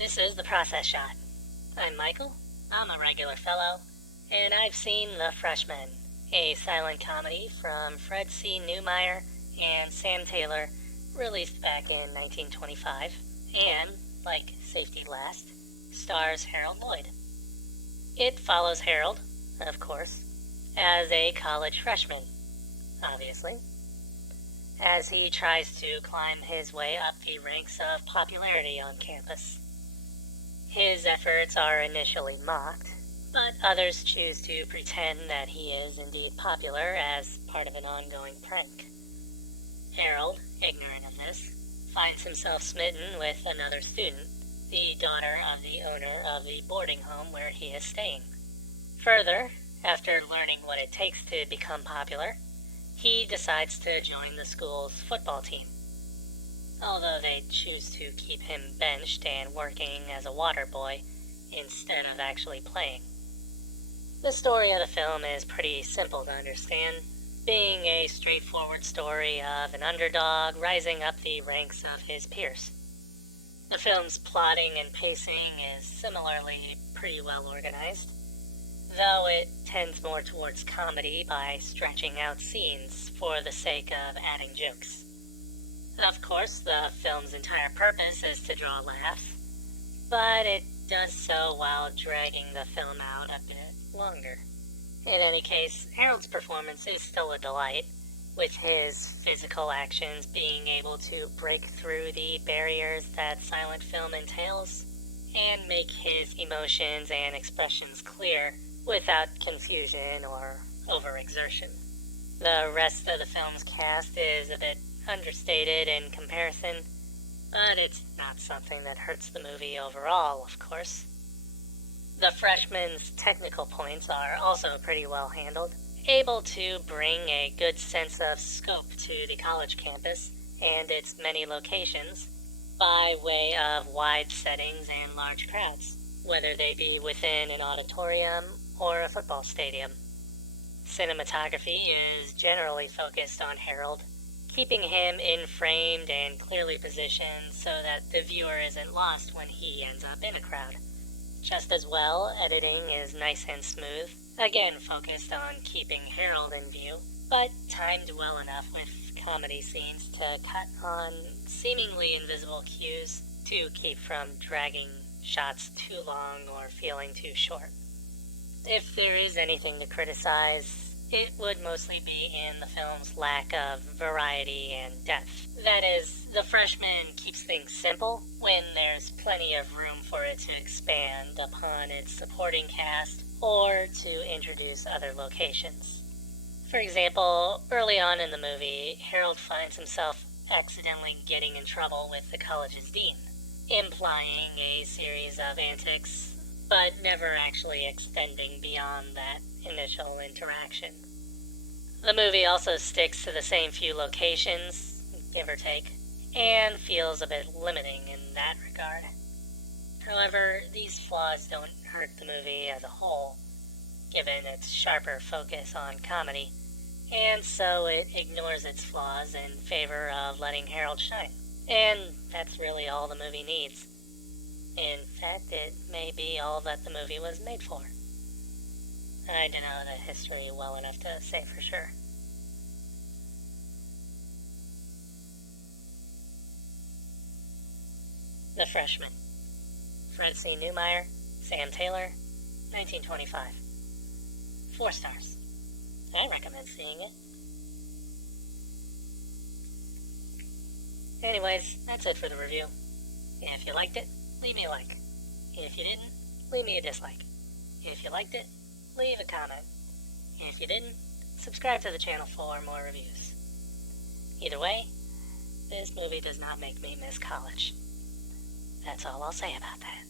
This is The Process Shot. I'm Michael, I'm a regular fellow, and I've seen The Freshman, a silent comedy from Fred C. Newmeyer and Sam Taylor, released back in 1925, and, like Safety Last, stars Harold Lloyd. It follows Harold, of course, as a college freshman, obviously, as he tries to climb his way up the ranks of popularity on campus. His efforts are initially mocked, but others choose to pretend that he is indeed popular as part of an ongoing prank. Harold, ignorant of this, finds himself smitten with another student, the daughter of the owner of the boarding home where he is staying. Further, after learning what it takes to become popular, he decides to join the school's football team, although they choose to keep him benched and working as a water boy instead of actually playing. The story of the film is pretty simple to understand, being a straightforward story of an underdog rising up the ranks of his peers. The film's plotting and pacing is similarly pretty well organized, though it tends more towards comedy by stretching out scenes for the sake of adding jokes. Of course, the film's entire purpose is to draw a laugh, but it does so while dragging the film out a bit longer. In any case, Harold's performance is still a delight, with his physical actions being able to break through the barriers that silent film entails and make his emotions and expressions clear without confusion or overexertion. The rest of the film's cast is a bit understated in comparison, but it's not something that hurts the movie overall, of course. The Freshman's technical points are also pretty well handled, able to bring a good sense of scope to the college campus and its many locations by way of wide settings and large crowds, whether they be within an auditorium or a football stadium. Cinematography is generally focused on Harold, keeping him in-framed and clearly positioned so that the viewer isn't lost when he ends up in a crowd. Just as well, editing is nice and smooth, again focused on keeping Harold in view, but timed well enough with comedy scenes to cut on seemingly invisible cues to keep from dragging shots too long or feeling too short. If there is anything to criticize, it would mostly be in the film's lack of variety and depth. That is, The Freshman keeps things simple when there's plenty of room for it to expand upon its supporting cast or to introduce other locations. For example, early on in the movie, Harold finds himself accidentally getting in trouble with the college's dean, implying a series of antics but never actually extending beyond that initial interaction. The movie also sticks to the same few locations, give or take, and feels a bit limiting in that regard. However, these flaws don't hurt the movie as a whole, given its sharper focus on comedy, and so it ignores its flaws in favor of letting Harold shine. And that's really all the movie needs. In fact, it may be all that the movie was made for. I don't know the history well enough to say for sure. The Freshman. Fred C. Newmeyer, Sam Taylor, 1925. 4 stars. I recommend seeing it. Anyways, that's it for the review. If you liked it, leave me a like. If you didn't, leave me a dislike. If you liked it, leave a comment. If you didn't, subscribe to the channel for more reviews. Either way, this movie does not make me miss college. That's all I'll say about that.